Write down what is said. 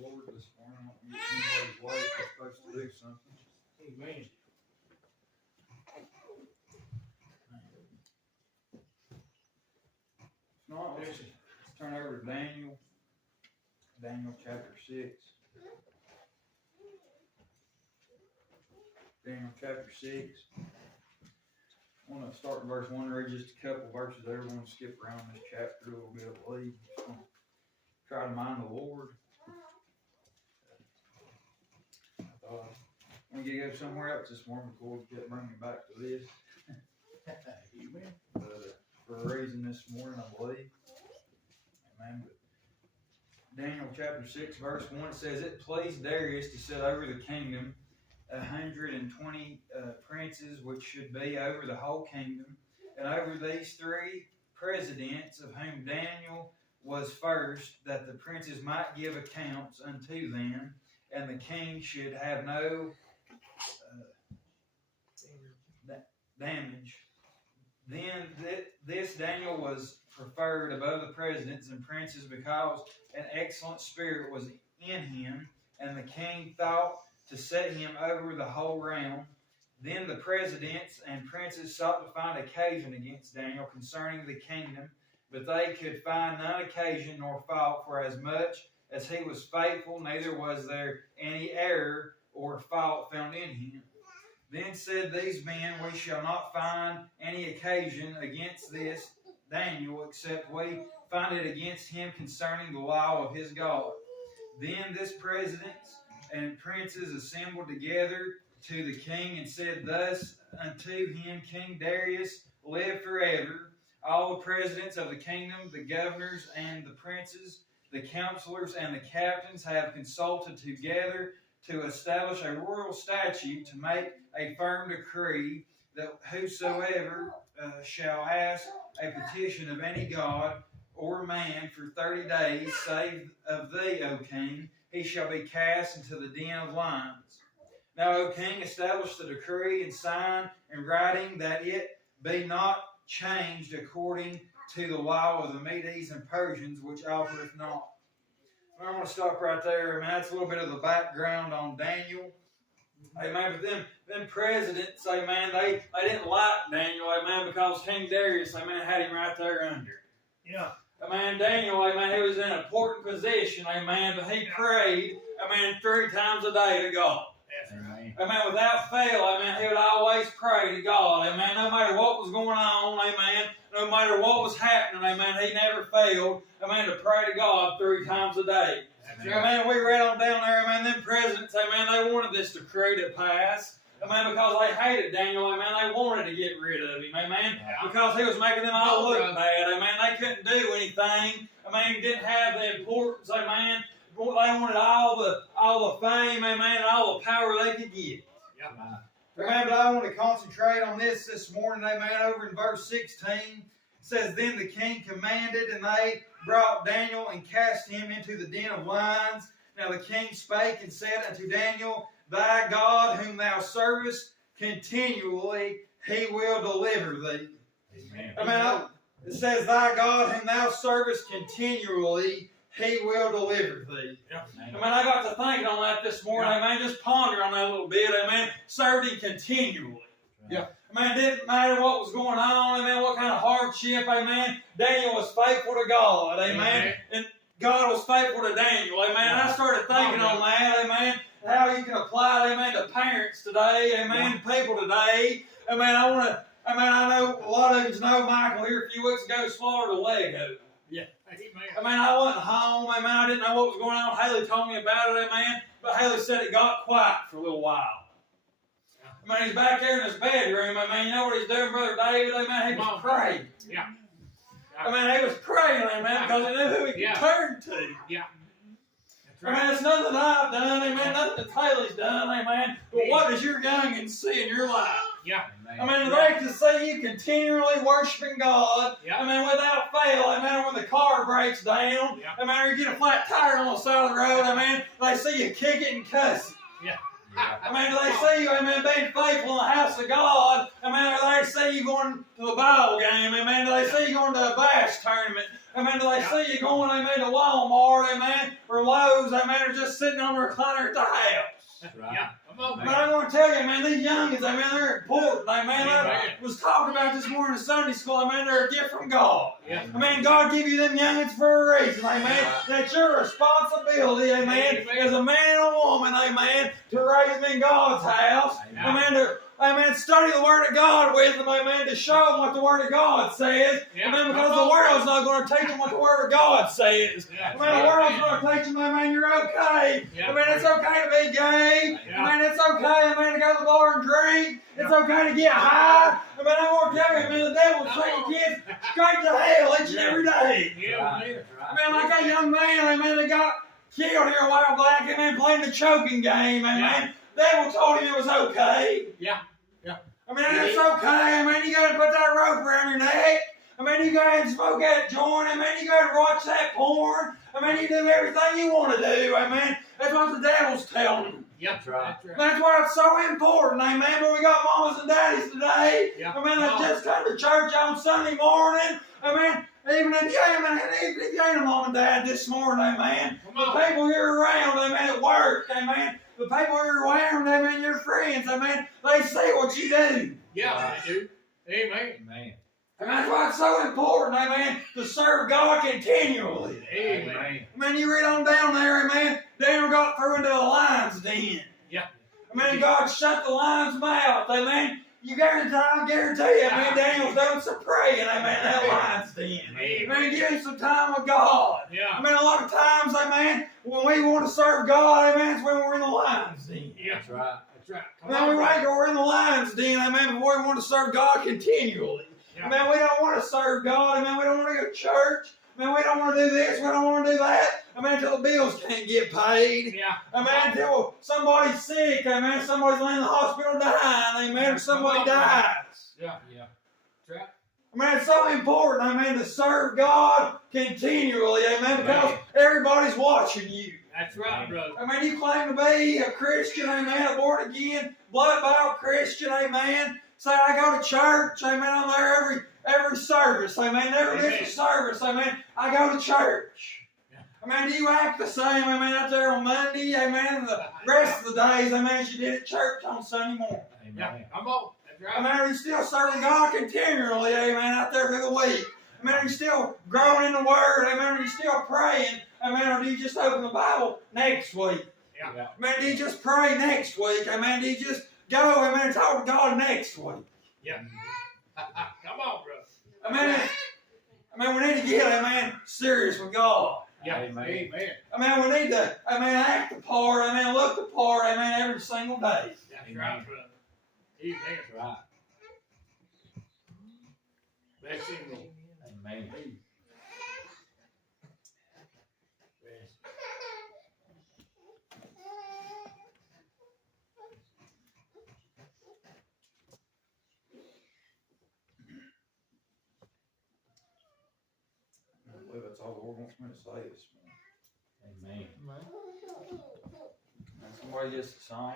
the Lord this morning. I don't get anybody's way if they're supposed to do something. Amen. If not, let's turn over to Daniel. Daniel chapter 6. Daniel chapter 6. I want to start in verse 1, read just a couple verses there. We're going to skip around this chapter a little bit, I believe. Just going to try to mind the Lord. I'm going to go somewhere else this morning before we get bringing back to this. Amen. For a reason this morning, I believe. Amen. But Daniel chapter 6, verse 1, it says, "It pleased Darius to set over the kingdom 120 princes, which should be over the whole kingdom, and over these 3 presidents, of whom Daniel was first, that the princes might give accounts unto them, and the king should have no damage. Then this Daniel was preferred above the presidents and princes, because an excellent spirit was in him, and the king thought to set him over the whole realm. Then the presidents and princes sought to find occasion against Daniel concerning the kingdom, but they could find none occasion nor fault, for as much as he was faithful, neither was there any error or fault found in him. Then said these men, We shall not find any occasion against this Daniel, except we find it against him concerning the law of his God. Then this presidents and princes assembled together to the king, and said thus unto him, King Darius, live forever. All the presidents of the kingdom, the governors and the princes, the counselors and the captains have consulted together to establish a royal statute, to make a firm decree, that whosoever shall ask a petition of any god or man for 30 days, save of thee, O king, he shall be cast into the den of lions. Now, O king, establish the decree and sign in writing, that it be not changed according to the law of the Medes and Persians, which altereth not." I'm going to stop right there. That's a little bit of the background on Daniel. Amen. But them presidents, amen, they didn't like Daniel, amen, because King Darius, amen, had him right there under. Yeah. Amen. Daniel, amen, he was in an important position, amen, but he prayed, amen, 3 times a day to God. Amen. Amen. Without fail, amen, he would always pray to God. Amen. No matter what was going on, amen, no matter what was happening, amen, he never failed, amen, to pray to God 3 times a day. Amen. We read on down there, amen, them presidents, amen, they wanted this decree to pass. Amen, because they hated Daniel, amen, they wanted to get rid of him, amen, because he was making them all look bad, amen, they couldn't do anything, amen, he didn't have the importance, amen, they wanted all the fame, amen, and all the power they could get. Amen, but I want to concentrate on this morning, amen, over in verse 16, it says, "Then the king commanded, and they brought Daniel and cast him into the den of lions. Now the king spake and said unto Daniel, Thy God whom thou servest continually, he will deliver thee." Amen. Amen. It says, "Thy God whom thou servest continually, he will deliver thee." Yeah. Amen. I got to thinking on that this morning. Amen. Just ponder on that a little bit. Amen. Served him continually. Yeah. Amen. It didn't matter what was going on. Amen. What kind of hardship. Amen. Daniel was faithful to God. Amen. And God was faithful to Daniel. Amen. And I started thinking on that. Amen. How you can apply it, amen, to parents today, amen, people today. Amen. I know a lot of you know Michael here a few weeks ago slaughtered a Lego. Yeah. Amen. I wasn't home, amen. I didn't know what was going on. Haley told me about it, amen. But Haley said it got quiet for a little while. Amen. He's back there in his bedroom, amen. You know what he's doing, Brother David? Amen. He was praying. Yeah. Amen. He was praying, amen, because he knew who he could turn to. Yeah. Amen. It's nothing that I've done, amen. Nothing that Haley's done, amen. But what does your youngins see in your life? Yeah. Amen. They can see you continually worshiping God. Yeah. Amen. Without fail. Amen. When the car breaks down. Yeah. Amen. Or you get a flat tire on the side of the road. Amen. They see you kick it and cuss it. Yeah. Amen. Do they see you, amen, being faithful in the house of God? Amen. Do they see you going to the ball game? Amen. Do they see you going to a bass tournament? Amen. Do they see you going, amen, to Walmart, amen, or Lowe's, amen, or just sitting on the recliner at the house? That's right. Yeah, come on, But man. I'm going to tell you, man, these youngins, amen, they're important. Amen. I was talking about this morning in Sunday school, amen, they're a gift from God. Yeah. Amen. God give you them youngins for a reason, amen. That's your responsibility, amen, as a man and a woman, amen, to raise them in God's house. Amen. Study the Word of God with them, amen, to show them what the Word of God says. Yeah. Amen. Because the world's not going to teach them what the Word of God says. Yeah. Amen. The world's going to teach them, amen, you're okay. Yeah. Amen. It's okay to be gay. Yeah. Amen. It's okay, amen, to go to the bar and drink. It's okay to get high. Amen. I want to tell you, amen, the devil's taking kids straight to hell each and every day. Yeah, man. That's right. Amen. Like that young man, amen, that got killed here a while back, amen, playing the choking game, amen. The devil told him it was okay. Yeah. I mean, it's okay. I mean, you got to put that rope around your neck. I mean, you go ahead and smoke that joint. I mean, you go ahead and watch that porn. I mean, you do everything you want to do. Amen. That's what the devil's telling them. Yep. That's right. That's why it's so important. Amen. But we got mamas and daddies today. Yeah. I mean, that just come to church on Sunday morning. I mean, even if you ain't a mom and dad this morning, amen. Come The on. people you're around, amen, at work, amen. The people you're around, amen, your friends, amen. They see what you do. Yeah, they do. Amen. Amen. And that's why it's so important, amen, to serve God continually. Amen. Amen, you read on down there, amen, Daniel got through into the lion's den. Yeah. Amen, God shut the lion's mouth, amen. I guarantee you, amen, Daniel's doing some praying, amen, that lion's den. Amen, give him some time with God. Yeah. I mean, a lot of times, amen, when we want to serve God, amen, it's when we're in the lion's den. Yeah. That's right. That's right. Come Man, on, we man. wait till we're in the lion's den, amen, before we want to serve God continually. Yeah. Amen, we don't want to serve God, amen, we don't want to go to church. Amen, we don't want to do this, we don't want to do that. Amen, until the bills can't get paid. Yeah. Amen, until somebody's sick, amen, somebody's laying in the hospital dying, amen, or somebody dies. Yeah. Yeah. That's right. Amen, it's so important, amen, to serve God continually, amen, because everybody's watching you. That's right, brother. I mean, you claim to be a Christian, amen, a born again, blood-bought Christian, amen. Say, I go to church, amen, I'm there every service, amen, never miss a service, amen. I go to church. Amen, do you act the same, amen, out there on Monday, amen, and the rest of the days, amen, as you did at church on Sunday morning? Yeah. Amen. Come on. That's right. Amen, are you still serving God continually, amen, out there through the week? Amen, are you still growing in the Word, amen, are you still praying, amen, or do you just open the Bible next week? Yeah. Amen, do you just pray next week? Amen, do you just go, amen, and talk to God next week? Yeah. Come on, brother. Amen, we need to get, amen, serious with God. Yeah. Amen. Amen. Amen, we need to, amen, act the part, amen, look the part, amen, every single day. That's right, brother. Amen. That's right. Bless him, Lord. Amen. I believe that's all the Lord wants me to say this morning. Amen. And somebody gets the song.